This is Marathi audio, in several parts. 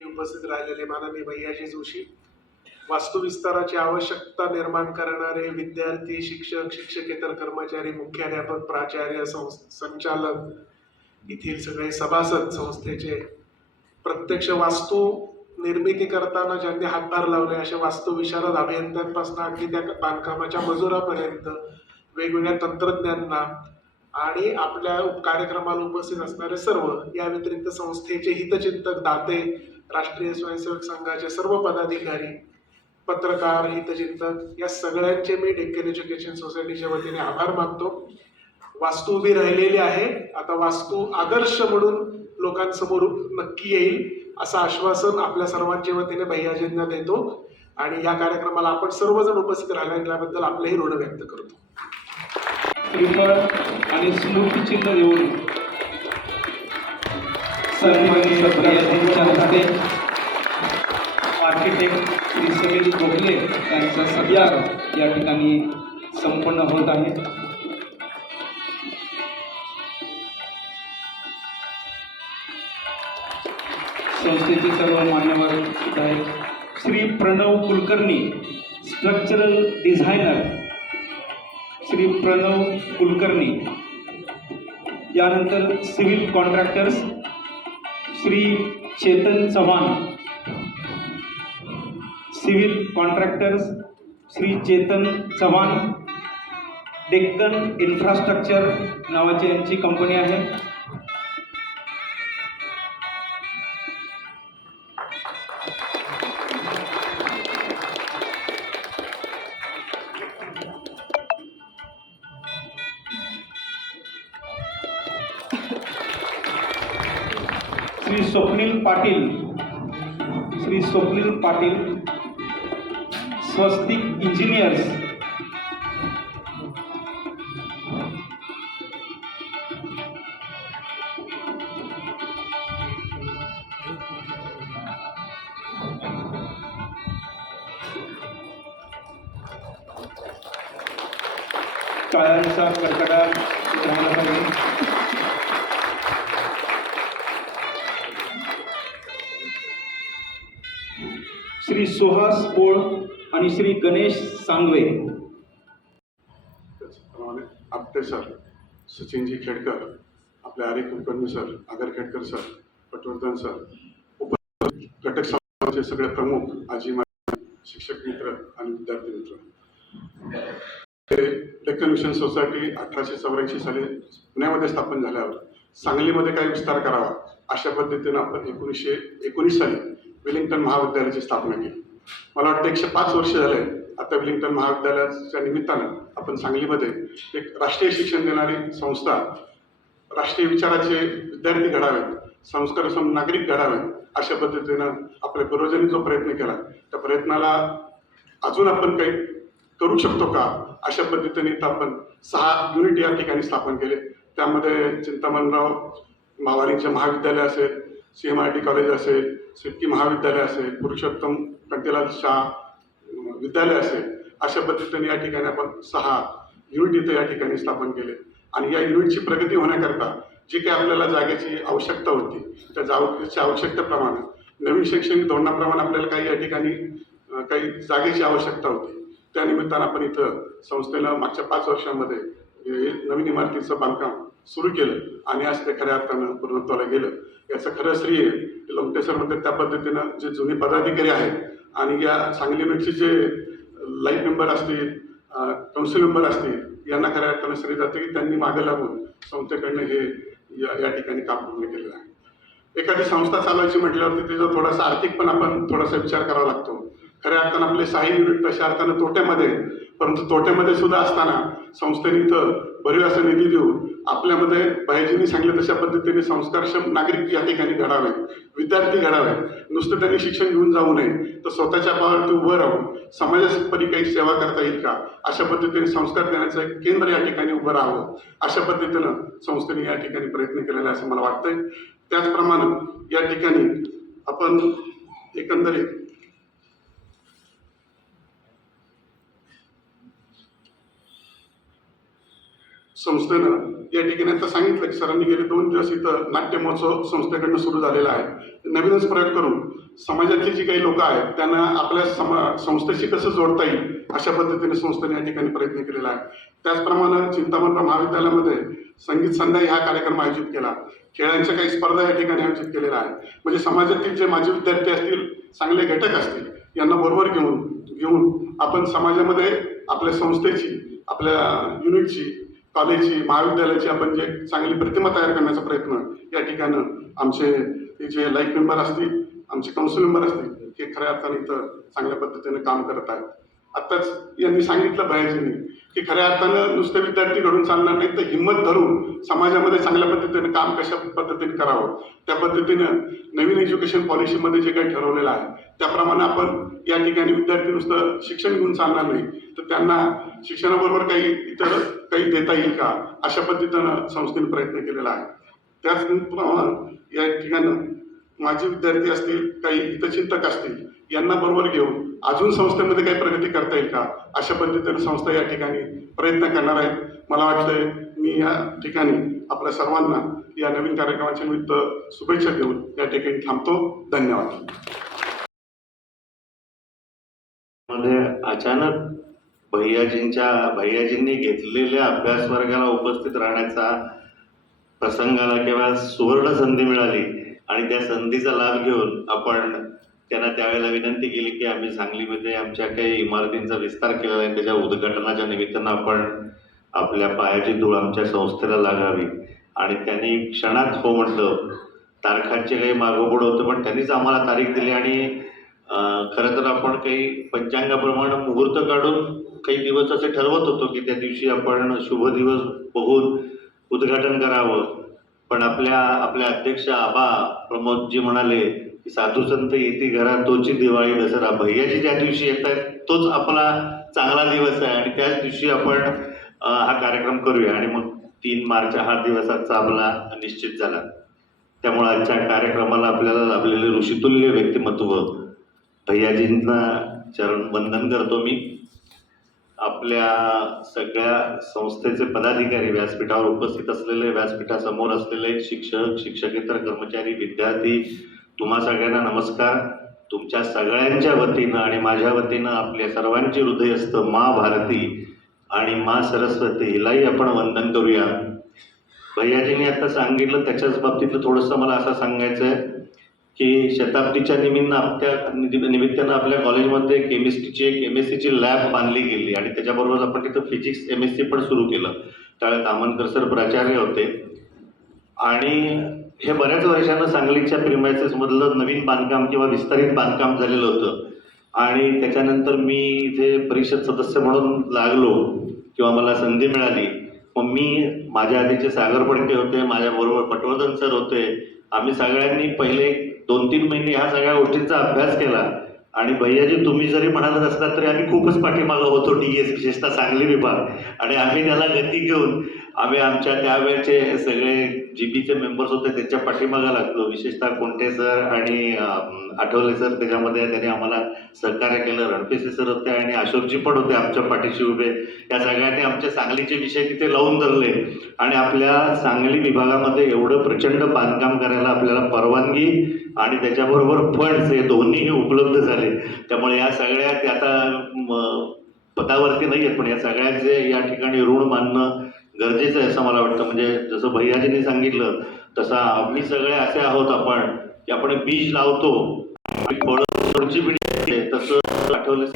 उपस्थित राहिलेले माननीय भैयाजी जोशी. वास्तुविस्ताराची आवश्यकता निर्माण करणारे विद्यार्थी शिक्षक शिक्षकेतर कर्मचारी मुख्याध्यापक प्राचार्य संचालक येथील सगळे सभासद संस्थेचे प्रत्यक्ष वास्तू निर्मिती करताना ज्यांनी हातभार लावले अशा वास्तुविशारद अभियंत्यांपासून अगदी त्या बांधकामाच्या मजुरापर्यंत वेगवेगळ्या तंत्रज्ञांना आणि आपल्या कार्यक्रमाला उपस्थित असणारे सर्व या व्यतिरिक्त संस्थेचे हितचिंतक दाते राष्ट्रीय स्वयंसेवक संघाचे सर्व पदाधिकारी पत्रकार हितचिंतक या सगळ्यांचे मी डेक्कन एज्युकेशन सोसायटीच्या वतीने आभार मानतो. वास्तू उभी राहिलेली आहे. आता वास्तू आदर्श म्हणून लोकांसमोर नक्की येईल असं आश्वासन आपल्या सर्वांच्या वतीने भैयाजींना देतो आणि या कार्यक्रमाला आपण सर्वजण उपस्थित राहिल्याबद्दल आपलेही ऋण व्यक्त करतो. आणि स्मृतिचिन्ह देऊन सन्माननीय सभ्यांच्या हस्ते आर्किटेक्ट श्री समीर गोखले यांचा सत्कार या ठिकाणी संपन्न होत आहे संस्थेचे सर्व मान्यवर आहेत. श्री प्रणव कुलकर्णी स्ट्रक्चरल डिझायनर श्री प्रणव कुलकर्णी यानंतर civil contractors Shri Chetan Chavan civil contractors Shri Chetan Chavan Deccan infrastructure नावाची यांची कंपनी आहे. श्री स्वप्नील पाटील श्री स्वप्नील पाटील स्वस्तिक इंजिनियर्स. टाळ्यांचा कडकडाट श्री सुहास पोळ आणि श्री गणेश सांगवे. त्याचप्रमाणे आपटे सर सचिनजी खेडकर आपले आरे कुलकर्णी सर आगर खेडकर सर पटवर्धन सर उप घटक समाजाचे सगळे प्रमुख आजी शिक्षक मित्र आणि विद्यार्थी मित्र. डेक्कन मिशन सोसायटी अठराशे चौऱ्याऐंशी साली पुण्यामध्ये स्थापन झाल्यावर सांगलीमध्ये काही विस्तार करावा अशा पद्धतीनं आपण एकोणीसशे एकोणीस साली विलिंग्टन महाविद्यालयाची स्थापना केली. मला वाटतं एकशे पाच वर्ष झाले आता विलिंग्टन महाविद्यालयाच्या निमित्तानं आपण सांगलीमध्ये एक राष्ट्रीय शिक्षण देणारी संस्था राष्ट्रीय विचाराचे विद्यार्थी घडावेत संस्कारक्षम नागरिक घडावेत अशा पद्धतीनं आपल्या पूर्वजांनी जो प्रयत्न केला त्या प्रयत्नाला अजून आपण काही करू शकतो का? अशा पद्धतीने इथं आपण सहा युनिट या ठिकाणी स्थापन केले. त्यामध्ये चिंतामणराव मावारींचे महाविद्यालय असेल C M I T college असेल सिटकी महाविद्यालय असेल पुरुषोत्तम कंटीलाल शाह विद्यालय असेल अशा पद्धतीने या ठिकाणी आपण सहा युनिट इथं या ठिकाणी स्थापन केले. आणि या युनिटची प्रगती होण्याकरता जी काही आपल्याला जागेची आवश्यकता होती त्या जागेच्या आवश्यकतेप्रमाणे नवीन शैक्षणिक धोरणाप्रमाणे आपल्याला काही या ठिकाणी काही जागेची आवश्यकता होती. त्या निमित्तानं आपण इथं संस्थेनं मागच्या पाच वर्षांमध्ये नवीन इमारतीचं बांधकाम सुरू केलं. आणि आज ते खऱ्या अर्थानं पूर्णत्वाला गेलं. याचं खरं श्रेय लोमटे सर म्हणतात त्या पद्धतीनं जे जुने पदाधिकारी आहेत आणि या सांगली युनिटचे जे लाईफ मेंबर असतील कौन्सिल मेंबर असतील यांना खऱ्या अर्थानं श्रेय जाते की त्यांनी मागे लागून संस्थेकडनं हे या या ठिकाणी काम पूर्ण केलेलं आहे. एखादी संस्था चालवायची म्हटल्यावरती त्याचा थोडासा आर्थिक पण आपण थोडासा विचार करावा लागतो. खऱ्या अर्थानं आपले सहा युनिट तशा अर्थानं तोट्यामध्ये परंतु तोट्यामध्ये सुद्धा असताना संस्थेने इथं भरीव असा निधी देऊन आपल्यामध्ये बाहेरजींनी सांगितलं तशा पद्धतीने संस्कारक्षम नागरिक या ठिकाणी घडावेत विद्यार्थी घडावेत नुसतं त्यांनी शिक्षण घेऊन जाऊ नये तर स्वतःच्या पायावरती उभं राहून समाजापरी काही सेवा करता येईल का? अशा पद्धतीने संस्कार देण्याचं एक केंद्र या ठिकाणी उभं राहावं. अशा पद्धतीनं संस्थेने या ठिकाणी प्रयत्न केलेला आहे असं मला वाटतंय. त्याचप्रमाणे या ठिकाणी आपण एकंदरीत संस्थेनं या ठिकाणी आता सांगितलं की सरांनी गेले दोन दिवस इथं नाट्य महोत्सव संस्थेकडनं सुरू झालेला आहे. नवीनच प्रयोग करून समाजातली जी काही लोक आहेत त्यांना आपल्या समा संस्थेशी कसं जोडता येईल अशा पद्धतीने संस्थेने या ठिकाणी प्रयत्न केलेला आहे. त्याचप्रमाणे चिंतामणराव महाविद्यालयामध्ये संगीत संध्या हा कार्यक्रम आयोजित केला. खेळांच्या काही स्पर्धा या ठिकाणी आयोजित केलेल्या आहे म्हणजे समाजातील जे माजी विद्यार्थी असतील चांगले घटक असतील यांना बरोबर घेऊन घेऊन आपण समाजामध्ये आपल्या संस्थेची आपल्या युनिटची कॉलेजची महाविद्यालयाची आपण जे चांगली प्रतिमा तयार करण्याचा प्रयत्न या ठिकाणं आमचे जे लाईफ मेंबर असतील आमचे काउन्सिल मेंबर असतील हे खऱ्या अर्थाने इथं चांगल्या पद्धतीने काम करत आहेत. आत्ताच यांनी सांगितलं भयाजींनी की खऱ्या अर्थानं नुसते विद्यार्थी घडून चालणार नाही तर हिंमत धरून समाजामध्ये चांगल्या पद्धतीने काम कशा पद्धतीने करावं? त्या पद्धतीनं नवीन एज्युकेशन पॉलिसीमध्ये जे काही ठरवलेलं आहे त्याप्रमाणे आपण या ठिकाणी विद्यार्थी नुसतं शिक्षण घेऊन चालणार नाही. तर त्यांना शिक्षणाबरोबर काही इतर काही देता येईल का? अशा पद्धतीनं संस्थेने प्रयत्न केलेला आहे. त्याचप्रमाणे या ठिकाणी माझे विद्यार्थी असतील काही हितचिंतक असतील यांना बरोबर घेऊन अजून संस्थेमध्ये काही प्रगती करता येईल का? अशा पद्धतीने संस्था या ठिकाणी प्रयत्न करणार आहे मला वाटतंय मी या ठिकाणी आपल्या सर्वांना या नवीन कार्यक्रमाच्या निमित्त शुभेच्छा देऊन या ठिकाणी थांबतो. धन्यवाद. मध्ये अचानक भैयाजींच्या भैयाजींनी घेतलेल्या अभ्यास वर्गाला उपस्थित राहण्याचा प्रसंगाला किंवा सुवर्ण संधी मिळाली. आणि त्या संधीचा लाभ घेऊन आपण त्यांना त्यावेळेला विनंती केली की आम्ही सांगलीमध्ये आमच्या काही इमारतींचा विस्तार केलेला आहे. त्याच्या उद्घाटनाच्या निमित्तानं आपण आपल्या पायाची धूळ आमच्या संस्थेला लागावी. आणि त्यांनी क्षणात हो म्हटलं तारखांचे काही मागोपुढं होतं पण त्यांनीच आम्हाला तारीख दिली आणि खरं तर आपण काही पंचांगाप्रमाणे मुहूर्त काढून काही दिवस असे ठरवत होतो की त्या दिवशी आपण शुभ दिवस बघून उद्घाटन करावं. पण आपल्या आपल्या अध्यक्ष आबा प्रमोदजी म्हणाले की साधू संत येते घरात तोची दिवाळी दसरा. भैयाजी ज्या दिवशी येत आहेत तोच आपला चांगला दिवस आहे आणि त्याच दिवशी आपण हा कार्यक्रम करूया. आणि मग तीन मार्च हा दिवसाचा आपला निश्चित झाला. त्यामुळे आजच्या कार्यक्रमाला आपल्याला लाभलेले ऋषितुल्य व्यक्तिमत्व. भैयाजींना चरण वंदन करतो मी. आपल्या सगळ्या संस्थेचे पदाधिकारी व्यासपीठावर उपस्थित असलेले व्यासपीठासमोर असलेले शिक्षक शिक्षकेतर कर्मचारी विद्यार्थी तुम्हा सगळ्यांना नमस्कार. तुमच्या सगळ्यांच्या वतीनं आणि माझ्या वतीनं आपल्या सर्वांचे हृदयस्थ मा भारती आणि मा सरस्वती हिलाही आपण वंदन करूया. भैयाजींनी आता सांगितलं त्याच्याच बाबतीतलं थोडंसं मला असं सांगायचं आहे की शताब्दीच्या निमित्त आपल्या निमित्तानं आपल्या कॉलेजमध्ये केमिस्ट्रीची एक एम एस सीची लॅब बांधली गेली आणि त्याच्याबरोबर आपण तिथं फिजिक्स एम एस सी पण सुरू केलं. त्यावेळेस आमनकर सर प्राचार्य होते. आणि हे बऱ्याच वर्षानं सांगलीच्या प्रिमायसेसमधलं नवीन बांधकाम किंवा विस्तारित बांधकाम झालेलं होतं. आणि त्याच्यानंतर मी इथे परिषद सदस्य म्हणून लागलो किंवा मला संधी मिळाली. मग मी माझ्या आधीचे सागर फडके होते माझ्याबरोबर पटवर्धन सर होते. आम्ही सगळ्यांनी पहिले दोन तीन महिने ह्या सगळ्या गोष्टींचा अभ्यास केला. आणि भैयाजी तुम्ही जरी म्हणालत असला तरी आम्ही खूपच पाठीमागं होतो डी एस विशेषतः सांगली विभाग. आणि आम्ही त्याला गती घेऊन आम्ही आमच्या त्यावेळचे सगळे जी बीचे मेंबर्स होते त्यांच्या पाठीमागा लागलो. विशेषतः कोणते सर आणि आठवले सर त्याच्यामध्ये त्यांनी आम्हाला सहकार्य केलं. रणपिसे सर होते आणि अशोकजी पण होते आमच्या पाठीशी उभे. या सगळ्यांनी आमच्या सांगलीचे विषय तिथे लावून धरले. आणि आपल्या सांगली विभागामध्ये एवढं प्रचंड बांधकाम करायला आपल्याला परवानगी आणि त्याच्याबरोबर फंड्स हे दोन्हीही उपलब्ध झाले. त्यामुळे या सगळ्या ते आता पदावरती नाही आहेत पण या सगळ्यांचे या ठिकाणी ऋण मानणं गरजेचं आहे असं मला वाटतं. म्हणजे जसं भैयाजींनी सांगितलं तसा आम्ही सगळे असे आहोत आपण की आपण बीज लावतो. आणि पिढी तसं आठवलं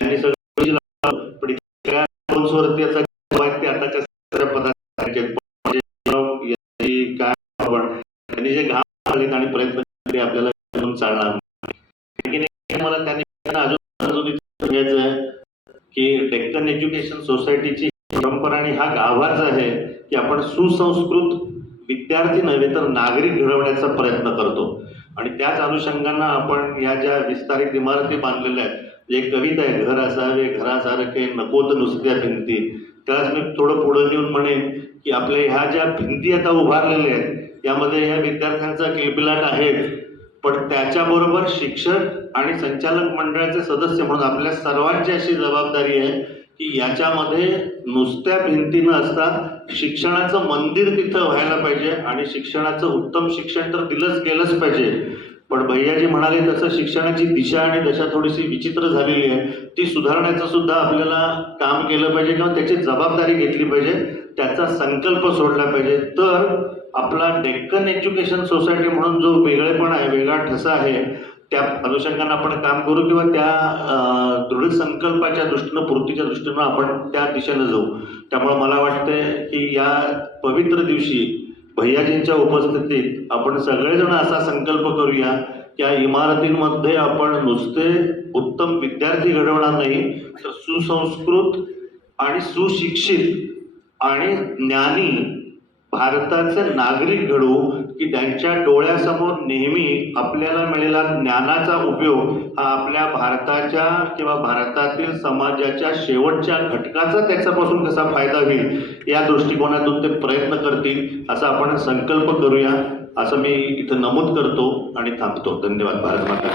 त्यांनी सगळं बीज लावलं पण इतक्या वरती याचा आहेत ते आताच्या सगळ्या पदाधिकारी आहेत. पण जे याची काय आपण त्यांनी जे घाम घातलेत आणि प्रयत्न केले आपल्याला घेऊन चालणार नाही. आणखीन एक मला त्यांनी अजून अजून इथं सांगायचं आहे की डेक्कन एज्युकेशन सोसायटीची परंपरा आणि हा गाभाच आहे की आपण सुसंस्कृत विद्यार्थी नव्हे तर नागरिक घडवण्याचा प्रयत्न करतो. आणि त्याच अनुषंगानं आपण या ज्या विस्तारित इमारती बांधलेल्या आहेत म्हणजे एक कविता आहे घर असावे घरासारखे नकोत नुसत्या भिंती. त्यालाच मी थोडं पुढं नेऊन म्हणेन की आपल्या ह्या ज्या भिंती आता उभारलेल्या आहेत यामध्ये ह्या विद्यार्थ्यांचा किलबिलाट आहे. पण त्याच्याबरोबर शिक्षक आणि संचालक मंडळाचे सदस्य म्हणून आपल्या सर्वांची अशी जबाबदारी आहे की याच्यामध्ये नुसत्या भिंती न असता शिक्षणाचं मंदिर तिथं व्हायला पाहिजे आणि शिक्षणाचं उत्तम शिक्षण तर दिलंच गेलंच पाहिजे. पण भैयाजी म्हणाले तसं शिक्षणाची दिशा आणि दशा थोडीशी विचित्र झालेली आहे. ती सुधारण्याचं सुद्धा आपल्याला काम केलं पाहिजे किंवा त्याची जबाबदारी घेतली पाहिजे. त्याचा संकल्प सोडला पाहिजे. तर आपला डेक्कन एज्युकेशन सोसायटी म्हणून जो वेगळेपणा आहे वेगळा ठसा आहे त्या अनुषंगानं आपण काम करू किंवा त्या दृढ संकल्पाच्या दृष्टीनं पूर्तीच्या दृष्टीनं आपण त्या दिशेनं जाऊ. त्यामुळं मला वाटतंय की या पवित्र दिवशी भैयाजींच्या उपस्थितीत आपण सगळेजण असा संकल्प करूया की या इमारतींमध्ये आपण नुसते उत्तम विद्यार्थी घडवणार नाही तर सुसंस्कृत आणि सुशिक्षित आणि ज्ञानी भारताचे नागरिक घडवू की त्यांच्या डोळ्यासमोर नेहमी आपल्याला मिळालेला ज्ञानाचा उपयोग हा आपल्या भारताच्या किंवा भारतातील समाजाच्या शेवटच्या घटकाचा त्याच्यापासून कसा फायदा होईल या दृष्टिकोनातून ते प्रयत्न करतील असा आपण संकल्प करूया असं मी इथं नमूद करतो आणि थांबतो. धन्यवाद भारत माता